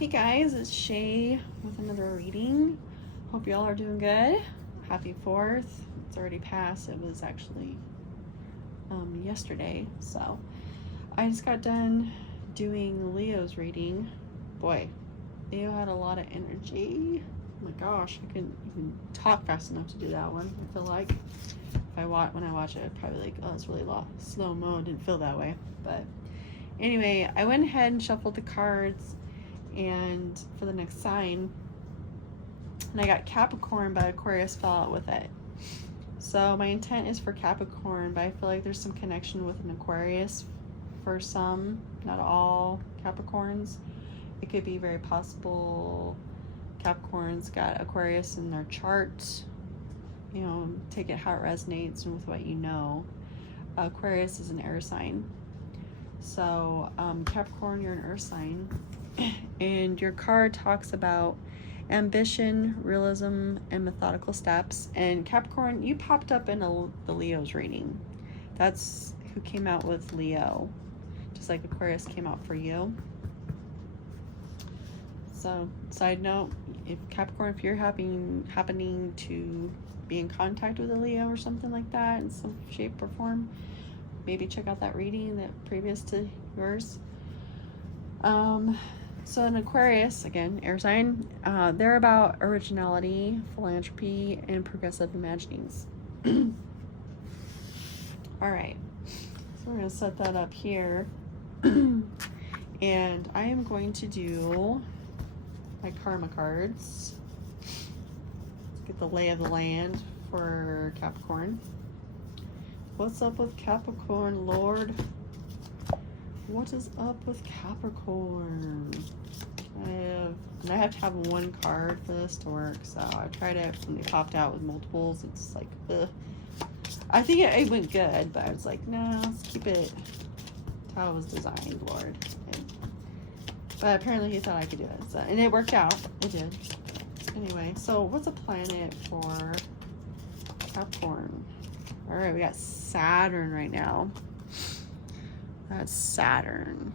Hey guys, it's Shay with another reading. Hope y'all are doing good. Happy 4th. It's already passed. It was actually yesterday. So I just got done doing Leo's reading. Boy, Leo had a lot of energy. Oh my gosh, I couldn't even talk fast enough to do that one. I feel like when I watch it, I'd probably like, oh, it's really slow mo. Didn't feel that way. But anyway, I went ahead and shuffled the cards and for the next sign, and I got Capricorn, but Aquarius fell out with it. So my intent is for Capricorn, but I feel like there's some connection with an Aquarius for some, not all Capricorns. It could be very possible Capricorn's got Aquarius in their chart. You know, take it how it resonates and with what you know. Aquarius is an air sign. So Capricorn, you're an earth sign. And your card talks about ambition, realism, and methodical steps. And Capricorn, you popped up in the Leo's reading. That's who came out with Leo, just like Aquarius came out for you. So, side note, if Capricorn, if you're happening to be in contact with a Leo or something like that in some shape or form, maybe check out that reading that previous to yours. So an Aquarius, again, air sign, they're about originality, philanthropy, and progressive imaginings. All right, so we're going to set that up here. And I am going to do my karma cards. Let's get the lay of the land for Capricorn. What's up with Capricorn, Lord? What is up with Capricorn? I have to have one card for this to work, so I tried it when they popped out with multiples. It's like, ugh. I think it went good, but I was like, no, let's keep it how it was designed, Lord. But apparently he thought I could do it, so, and it worked out. It did. Anyway, so what's a planet for Capricorn? All right, we got Saturn right now. That's Saturn.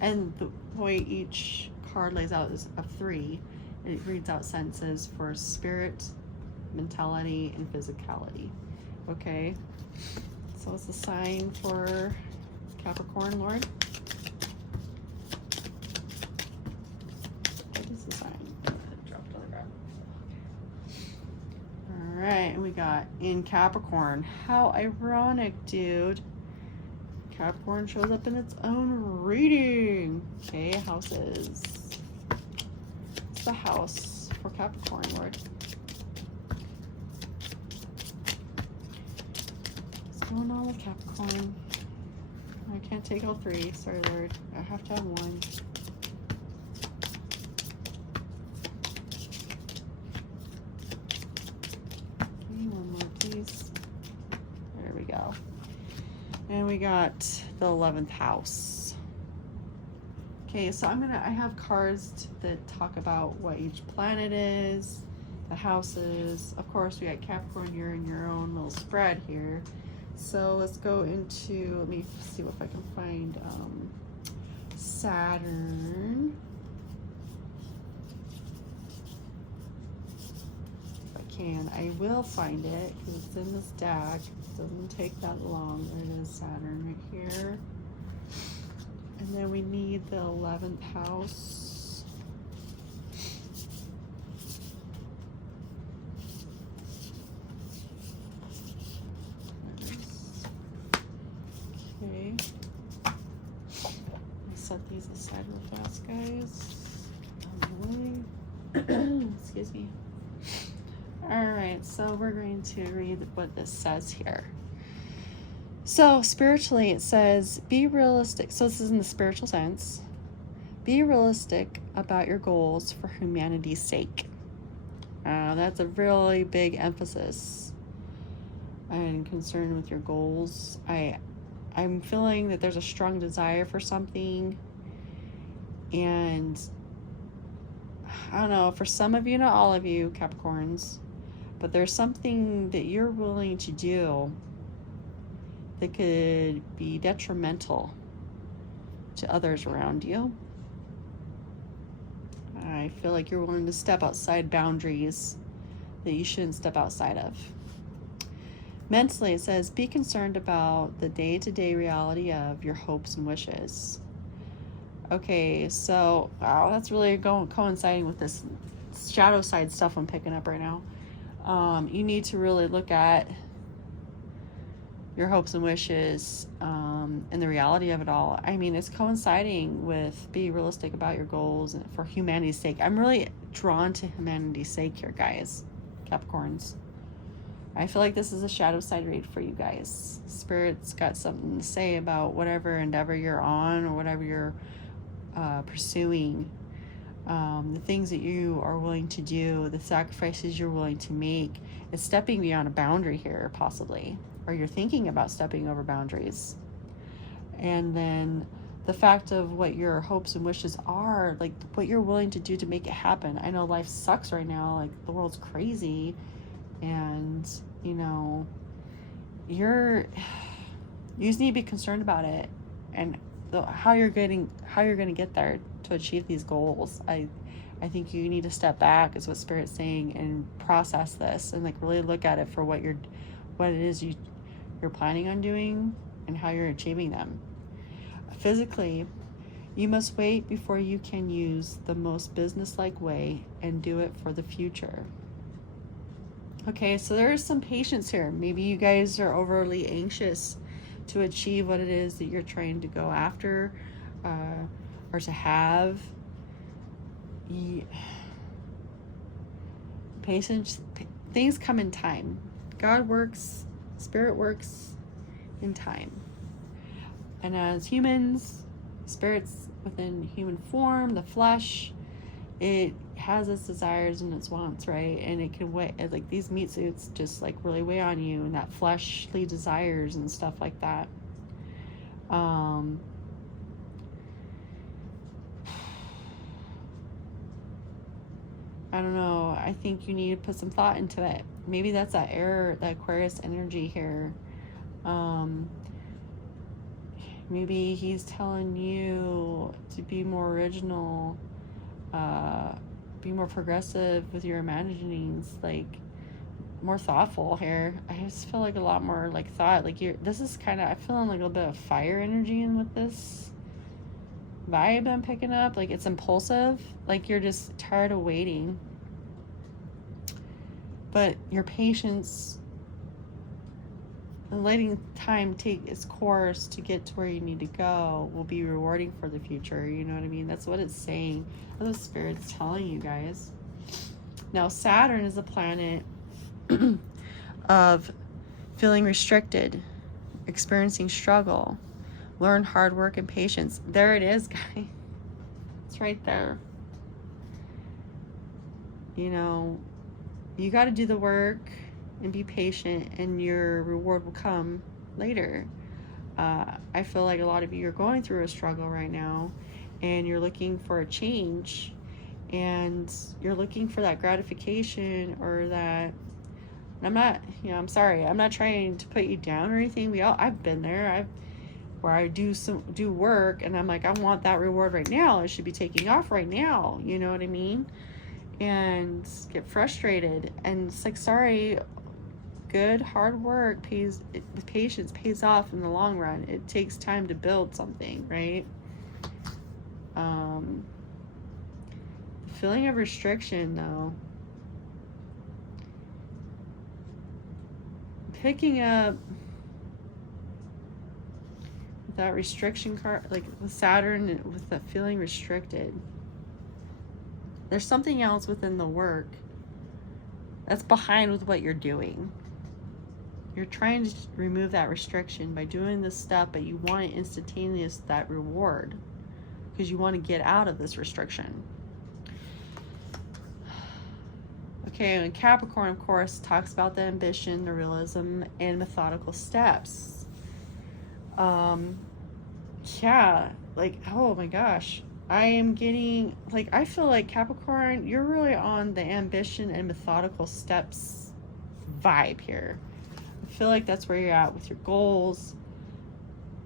And the way each card lays out is a 3. And it reads out sentences for spirit, mentality, and physicality. Okay. So what's the sign for Capricorn, Lord? What is the sign? Dropped on the ground. All right, and we got in Capricorn. How ironic, dude. Capricorn shows up in its own reading. Okay, houses. What's the house for Capricorn, Lord? What's going on with Capricorn? I can't take all 3. Sorry, Lord. I have to have one. One more, please. There we go. And we got the 11th house. Okay, so I have cards that talk about what each planet is, the houses. Of course, we got Capricorn, you're in your own little spread here. So let's go into, let me see if I can find Saturn. I will find it because it's in this deck. It doesn't take that long. There it is, Saturn right here. And then we need the 11th house. Okay. I'll set these aside real fast, guys. Excuse me. All right, so we're going to read what this says here. So spiritually, it says, be realistic. So this is in the spiritual sense. Be realistic about your goals for humanity's sake. That's a really big emphasis and concern with your goals. I'm feeling that there's a strong desire for something, and I don't know, for some of you, not all of you Capricorns, but there's something that you're willing to do that could be detrimental to others around you. I feel like you're willing to step outside boundaries that you shouldn't step outside of. Mentally, it says, be concerned about the day-to-day reality of your hopes and wishes. Okay, so wow, that's really coinciding with this shadow side stuff I'm picking up right now. You need to really look at your hopes and wishes and the reality of it all. I mean, it's coinciding with be realistic about your goals and for humanity's sake. I'm really drawn to humanity's sake here, guys, Capricorns. I feel like this is a shadow side read for you guys. Spirit's got something to say about whatever endeavor you're on or whatever you're pursuing. The things that you are willing to do, the sacrifices you're willing to make. It's stepping beyond a boundary here, possibly. Or you're thinking about stepping over boundaries. And then the fact of what your hopes and wishes are, like what you're willing to do to make it happen. I know life sucks right now, like the world's crazy, and you know, you just need to be concerned about it and how you're going to get there to achieve these goals. I think you need to step back, is what Spirit's saying, and process this and like really look at it for what it is you're planning on doing and how you're achieving them. Physically, you must wait before you can use the most business-like way and do it for the future. Okay, so there is some patience here. Maybe you guys are overly anxious to achieve what it is that you're trying to go after or to have. Patience, things come in time. God works, Spirit works in time. And as humans, spirits within human form, the flesh, it has its desires and its wants, right? And it can weigh, like these meat suits just like really weigh on you, and that fleshly desires and stuff like that. I don't know. I think you need to put some thought into it. Maybe that's that Aquarius energy here. Maybe he's telling you to be more original, be more progressive with your imaginings, like more thoughtful here. I just feel like a lot more like thought. Like this is kind of, I'm feeling like a little bit of fire energy in with this vibe I'm picking up. Like it's impulsive, like you're just tired of waiting, but your patience and letting time take its course to get to where you need to go will be rewarding for the future. You know what I mean? That's what it's saying. That's what Spirit's telling you guys. Now, Saturn is a planet of feeling restricted, experiencing struggle. Learn hard work and patience. There it is, guys. It's right there. You know, you got to do the work and be patient, and your reward will come later. I feel like a lot of you are going through a struggle right now, and you're looking for a change, and you're looking for that gratification or that. I'm not, I'm sorry, I'm not trying to put you down or anything. I've been there. Where I do work, and I'm like, I want that reward right now. It should be taking off right now. You know what I mean? And get frustrated, and it's like, sorry. Good hard work with patience pays off in the long run. It takes time to build something, right? Feeling of restriction, though. Picking up that restriction card, like with Saturn, with that feeling restricted. There's something else within the work that's behind with what you're doing. You're trying to remove that restriction by doing this stuff, but you want instantaneous that reward because you want to get out of this restriction. Okay, and Capricorn, of course, talks about the ambition, the realism, and methodical steps. Yeah, like, oh my gosh. I am getting, like, I feel like Capricorn, you're really on the ambition and methodical steps vibe here. I feel like that's where you're at with your goals.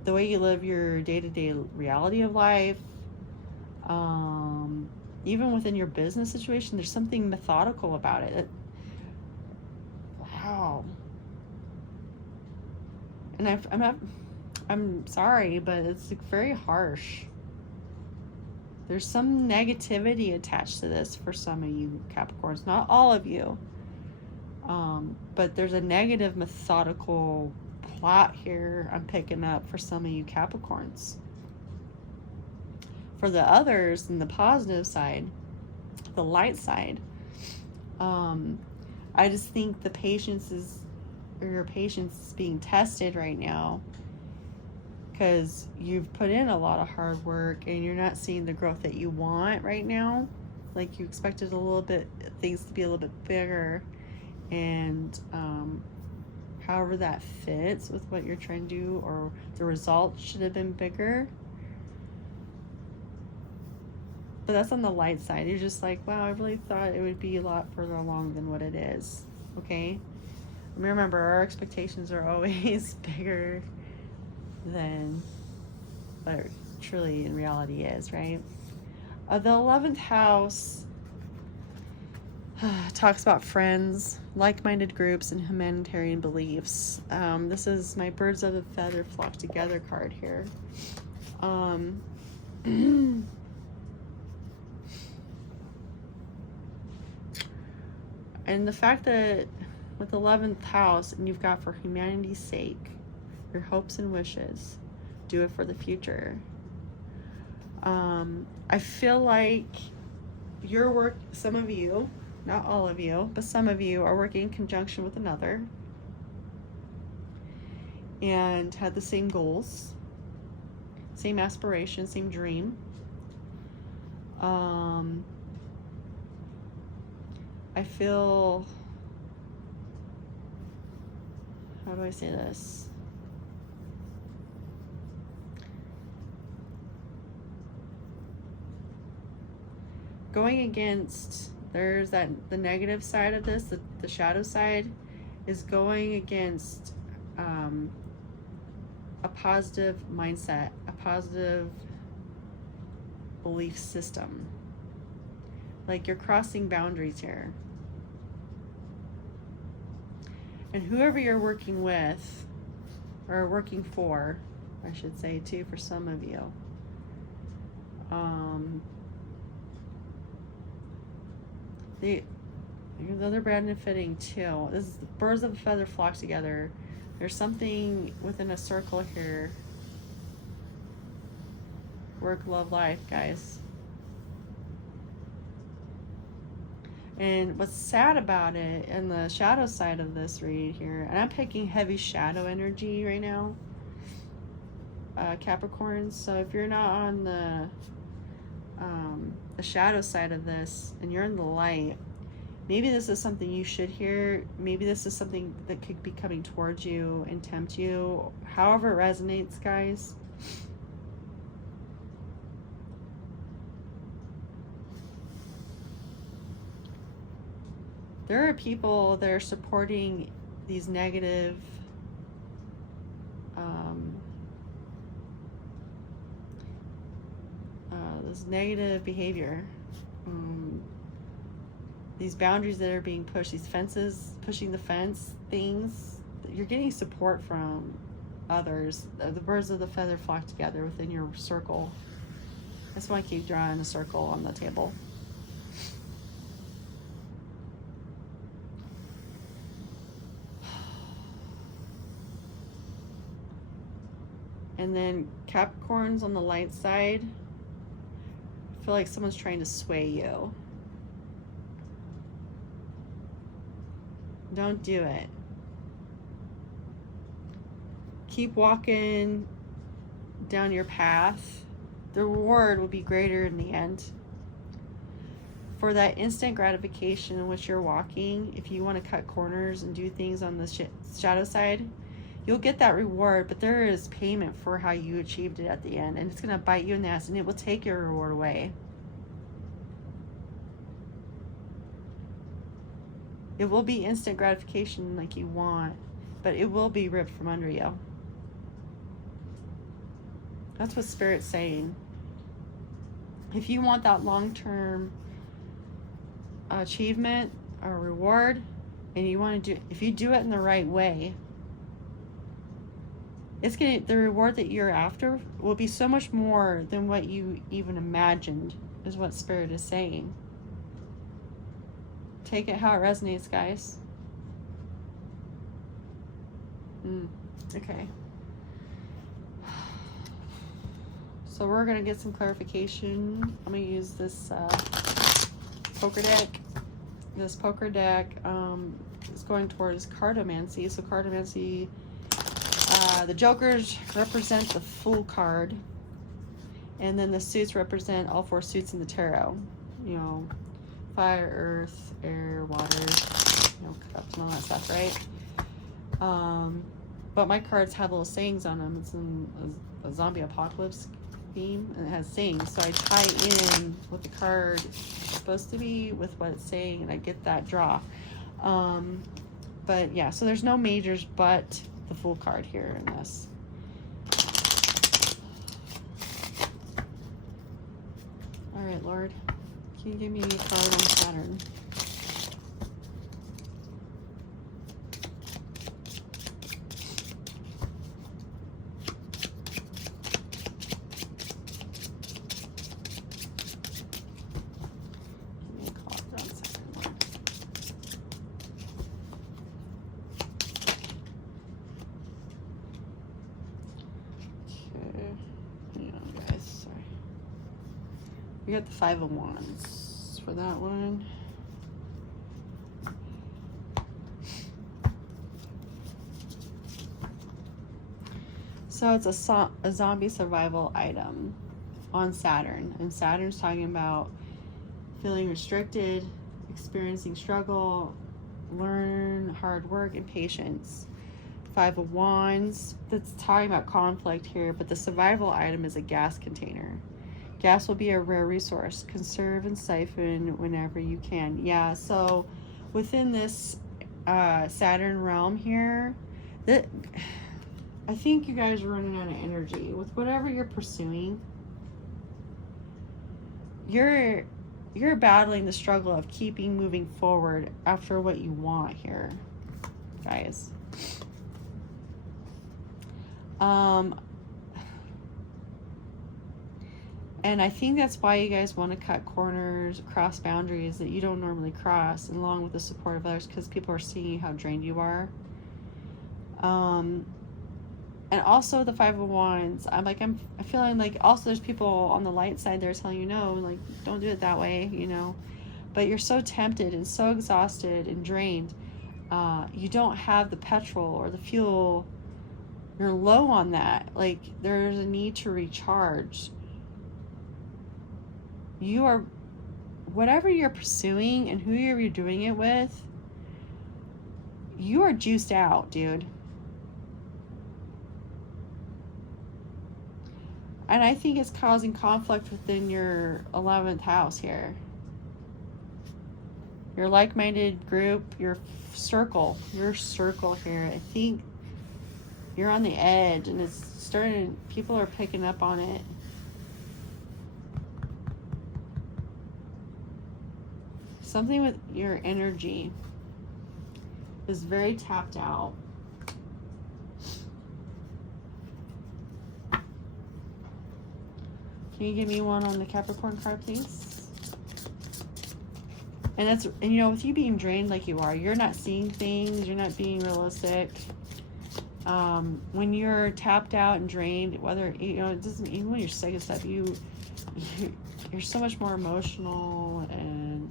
the way you live your day-to-day reality of life, even within your business situation, there's something methodical about it. Wow. And I'm sorry, but it's like very harsh. There's some negativity attached to this for some of you Capricorns, not all of you. But there's a negative methodical plot here I'm picking up for some of you Capricorns. For the others, in the positive side, the light side, I just think your patience is being tested right now, because you've put in a lot of hard work and you're not seeing the growth that you want right now. Like, you expected things to be a little bit bigger, and however that fits with what you're trying to do, or the results should have been bigger. But that's on the light side. You're just like, wow, I really thought it would be a lot further along than what it is. Okay? Remember, our expectations are always bigger than what it truly in reality is, right? The 11th house talks about friends, like-minded groups, and humanitarian beliefs. This is my birds of a feather flock together card here. And the fact that with the 11th house, and you've got for humanity's sake, your hopes and wishes, do it for the future. I feel like some of you, not all of you, but some of you are working in conjunction with another and had the same goals, same aspiration, same dream. I feel, how do I say this? Going against, there's the negative side of this, the shadow side is going against a positive mindset, a positive belief system. Like, you're crossing boundaries here. And whoever you're working with, or working for, I should say too, for some of you, they're benefiting too. This is birds of a feather flock together. There's something within a circle here. Work, love, life, guys. And what's sad about it, and the shadow side of this read here, and I'm picking heavy shadow energy right now, Capricorns. So if you're not on the shadow side of this and you're in the light, maybe this is something you should hear. Maybe this is something that could be coming towards you and tempt you. However it resonates, guys. There are people that are supporting these negative this negative behavior, these boundaries that are being pushed, these fences, pushing the fence things. You're getting support from others. The birds of the feather flock together within your circle. That's why I keep drawing a circle on the table. And then Capricorns on the light side, I feel like someone's trying to sway you. Don't do it. Keep walking down your path. The reward will be greater in the end. For that instant gratification in which you're walking, if you want to cut corners and do things on the shadow side, you'll get that reward, but there is payment for how you achieved it at the end, and it's going to bite you in the ass, and it will take your reward away. It will be instant gratification like you want, but it will be ripped from under you. That's what Spirit's saying. If you want that long-term achievement or reward, and you want to do, if you do it in the right way, it's gonna, the reward that you're after will be so much more than what you even imagined, is what Spirit is saying. Take it how it resonates, guys. Okay. So we're gonna get some clarification. I'm gonna use this poker deck. This poker deck is going towards cartomancy. So cartomancy, the jokers represent the Fool card, and then the suits represent all 4 suits in the tarot. You know, fire, earth, air, water, you know, cups and all that stuff, right? But my cards have little sayings on them. It's in a zombie apocalypse theme, and it has sayings. So I tie in what the card is supposed to be with what it's saying, and I get that draw. But yeah, so there's no majors but the Fool card here in this. All right, Lord, can you give me a card on Saturn? We got the 5 of Wands for that one. So it's a zombie survival item on Saturn. And Saturn's talking about feeling restricted, experiencing struggle, learn hard work and patience. 5 of Wands, that's talking about conflict here, but the survival item is a gas container. Gas will be a rare resource. Conserve and siphon whenever you can. Yeah, so within this Saturn realm here, I think you guys are running out of energy. With whatever you're pursuing, you're battling the struggle of keeping moving forward after what you want here, guys. And I think that's why you guys want to cut corners, cross boundaries that you don't normally cross, and along with the support of others, because people are seeing how drained you are. And also the 5 of Wands, I'm feeling like also there's people on the light side there telling you, no, like, don't do it that way, you know. But you're so tempted and so exhausted and drained. You don't have the petrol or the fuel. You're low on that. Like, there's a need to recharge. You are, whatever you're pursuing and who you're doing it with, you are juiced out, dude. And I think it's causing conflict within your 11th house here. Your like-minded group, your circle here. I think you're on the edge, and it's starting, people are picking up on it. Something with your energy is very tapped out. Can you give me one on the Capricorn card, please? And you know, with you being drained like you are, you're not seeing things, you're not being realistic. When you're tapped out and drained, whether, you know, it doesn't, even when you're sick and stuff, you're so much more emotional and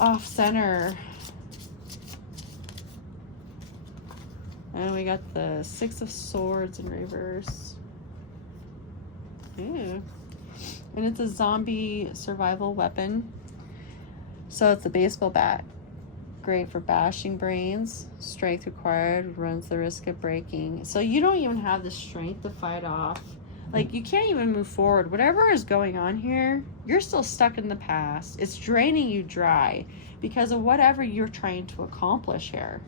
off center. And we got the 6 of Swords in reverse. Yeah. And it's a zombie survival weapon. So it's a baseball bat. Great for bashing brains. Strength required, runs the risk of breaking. So you don't even have the strength to fight off. Like, you can't even move forward. Whatever is going on here, you're still stuck in the past. It's draining you dry because of whatever you're trying to accomplish here.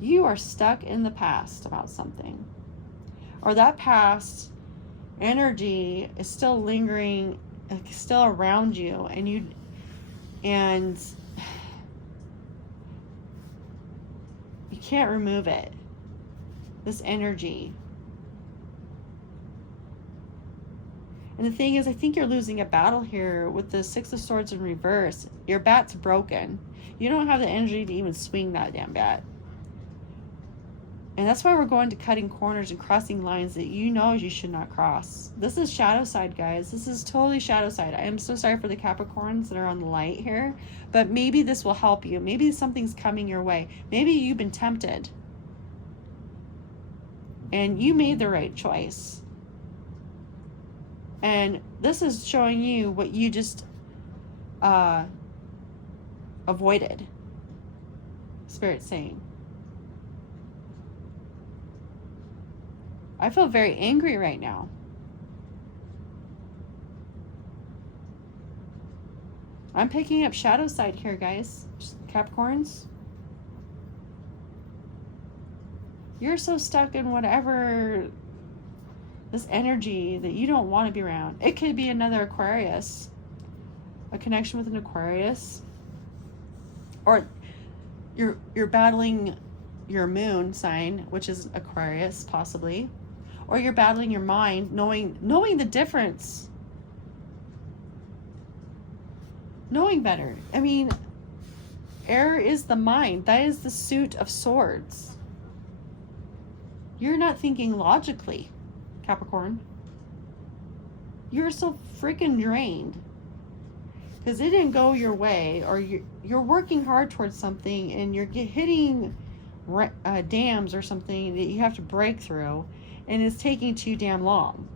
You are stuck in the past about something. Or that past energy is still lingering, still around you, and you can't remove it. This energy. And the thing is, I think you're losing a battle here with the Six of Swords in reverse. Your bat's broken. You don't have the energy to even swing that damn bat. And that's why we're going to cutting corners and crossing lines that you know you should not cross. This is shadow side, guys. This is totally shadow side. I am so sorry for the Capricorns that are on the light here, but maybe this will help you. Maybe something's coming your way. Maybe you've been tempted and you made the right choice. And this is showing you what you just avoided. Spirit's saying. I feel very angry right now. I'm picking up shadow side here, guys. Capricorns. You're so stuck in whatever, this energy that you don't want to be around. It could be another Aquarius. A connection with an Aquarius. Or you're battling your moon sign, which is Aquarius, possibly. Or you're battling your mind, knowing the difference. Knowing better. I mean, air is the mind. That is the suit of swords. You're not thinking logically, Capricorn. You're so freaking drained. Because it didn't go your way, or you're working hard towards something and you're hitting dams or something that you have to break through, and it's taking too damn long.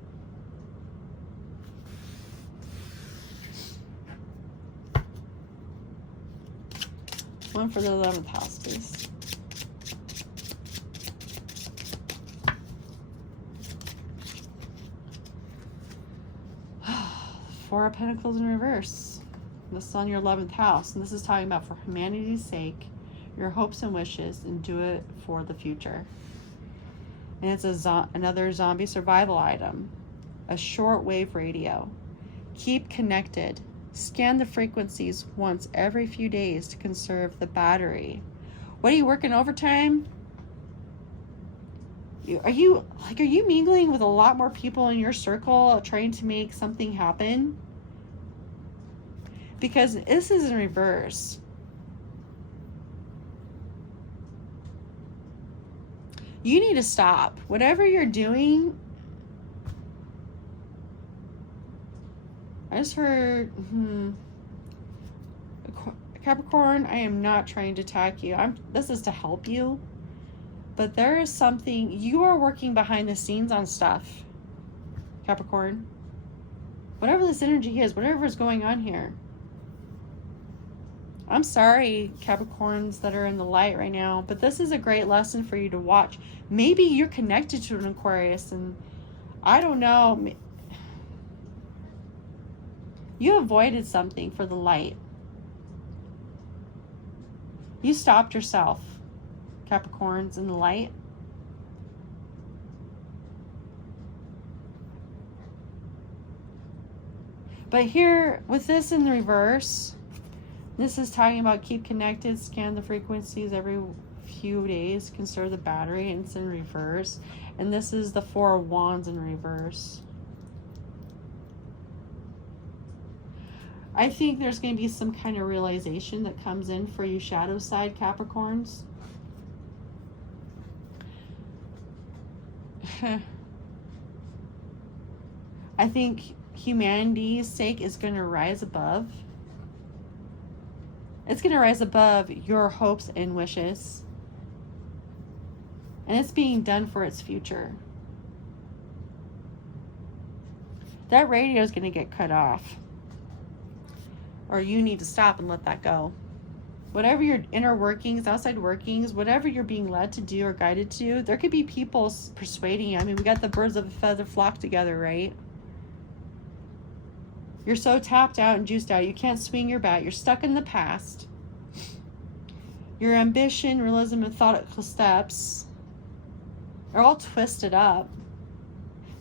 One for the 11th house, please. Four of Pentacles in reverse. This is on your 11th house, and this is talking about for humanity's sake, your hopes and wishes, and do it for the future. And it's another zombie survival item. A shortwave radio. Keep connected. Scan the frequencies once every few days to conserve the battery. What are you working overtime? Are you mingling with a lot more people in your circle trying to make something happen? Because this is in reverse. You need to stop. Whatever you're doing. I just heard, Capricorn, I am not trying to attack you. This is to help you. But there is something, you are working behind the scenes on stuff, Capricorn. Whatever this energy is, whatever is going on here. I'm sorry, Capricorns that are in the light right now, but this is a great lesson for you to watch. Maybe you're connected to an Aquarius, and I don't know. You avoided something for the light. You stopped yourself, Capricorns in the light. But here, with this in the reverse, this is talking about keep connected, scan the frequencies every few days, conserve the battery, and it's in reverse. And this is the Four of Wands in reverse. I think there's going to be some kind of realization that comes in for you shadow side Capricorns. I think humanity's sake is going to rise above. It's going to rise above your hopes and wishes. And it's being done for its future. That radio is going to get cut off. Or you need to stop and let that go. Whatever your inner workings, outside workings, whatever you're being led to do or guided to, there could be people persuading you. I mean, we got the birds of a feather flock together, right? You're so tapped out and juiced out, you can't swing your bat. You're stuck in the past. Your ambition, realism, methodical steps are all twisted up.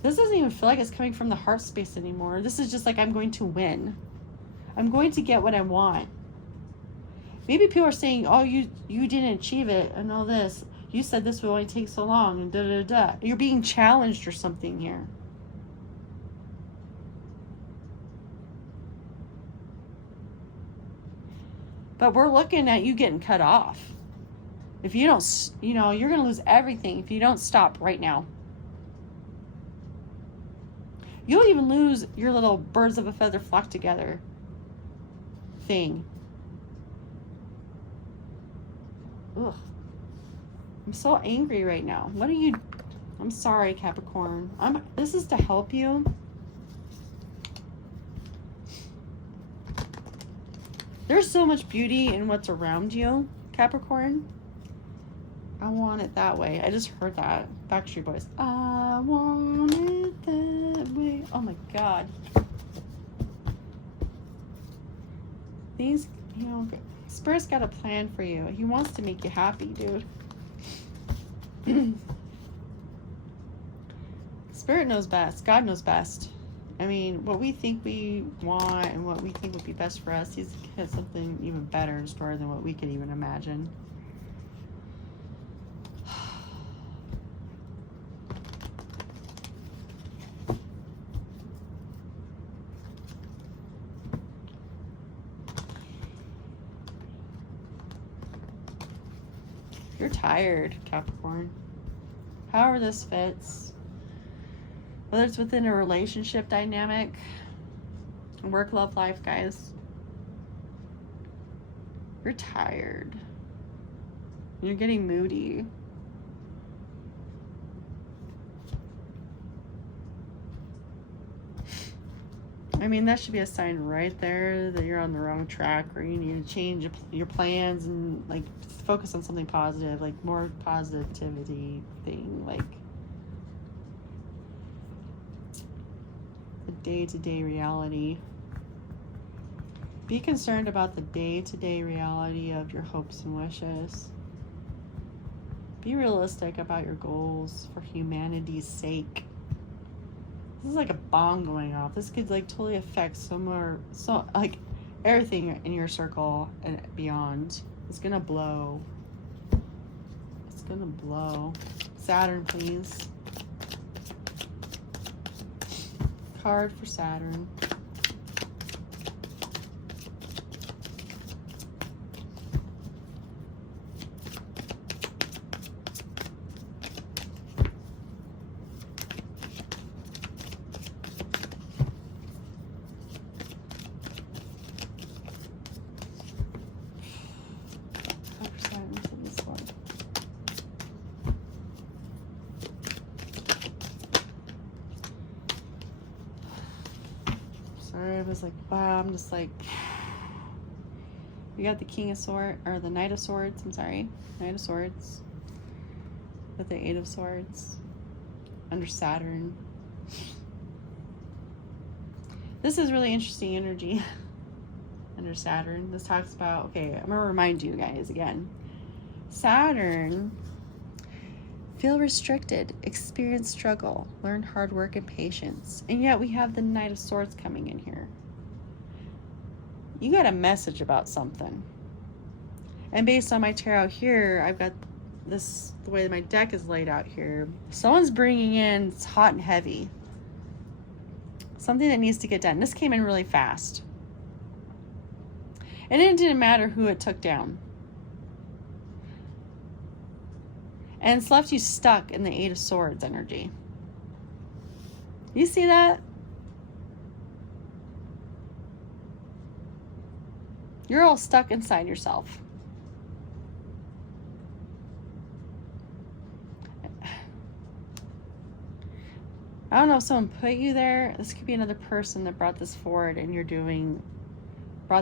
This doesn't even feel like it's coming from the heart space anymore. This is just like, I'm going to win. I'm going to get what I want. Maybe people are saying, oh, you didn't achieve it and all this. You said this would only take so long and da-da-da. You're being challenged or something here. But we're looking at you getting cut off. If you don't, you're going to lose everything if you don't stop right now. You'll even lose your little birds of a feather flock together thing. Ugh. I'm so angry right now. What are you... I'm sorry, Capricorn. This is to help you. There's so much beauty in what's around you, Capricorn. I want it that way. I just heard that. Backstreet Boys. I want it that way. Oh my God. These, Spirit's got a plan for you. He wants to make you happy, dude. Spirit knows best. God knows best. I mean, what we think we want and what we think would be best for us, he's got something even better in store than what we could even imagine. You're tired, Capricorn. However this fits. Whether it's within a relationship dynamic, work, love, life, guys. You're tired. You're getting moody. I mean, that should be a sign right there that you're on the wrong track, or you need to change your plans and like focus on something positive, like more positivity thing, like the day-to-day reality. Be concerned about the day-to-day reality of your hopes and wishes. Be realistic about your goals for humanity's sake. This is like a bomb going off. This could like totally affect like everything in your circle and beyond. It's gonna blow. It's gonna blow. Saturn, please. Card for Saturn. I was like, wow, I'm just like, we got the King of Swords, or the Knight of Swords, I'm sorry, Knight of Swords, with the Eight of Swords, under Saturn. This is really interesting energy, under Saturn. This talks about, okay, I'm going to remind you guys again. Saturn, feel restricted, experience struggle, learn hard work and patience. And yet we have the Knight of Swords coming in here. You got a message about something. And based on my tarot here, I've got this, the way my deck is laid out here. Someone's bringing in, it's hot and heavy. Something that needs to get done. This came in really fast. And it didn't matter who it took down. And it's left you stuck in the Eight of Swords energy. You see that? You're all stuck inside yourself. I don't know if someone put you there. This could be another person that brought this forward and you're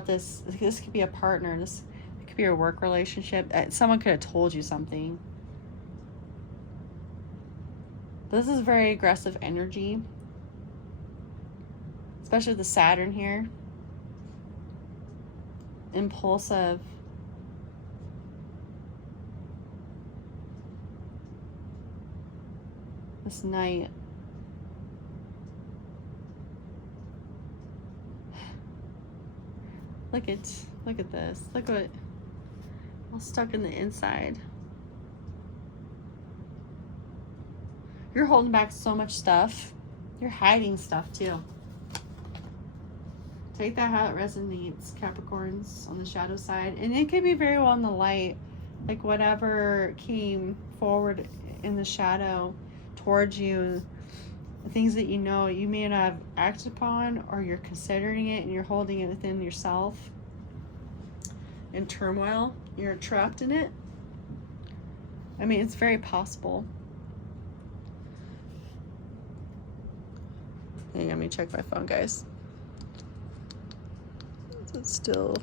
this could be a partner. This could be a work relationship. Someone could have told you something. This is very aggressive energy, especially with the Saturn here. Impulsive. this night. Look at this. Look what all stuck in the inside. You're holding back so much stuff. You're hiding stuff too. Take that how it resonates, Capricorns, on the shadow side. And it could be very well in the light. Like whatever came forward in the shadow towards you, things that you know you may not have acted upon, or you're considering it and you're holding it within yourself in turmoil. You're trapped in it. I mean, it's very possible. Hang on, let me check my phone, guys. It's still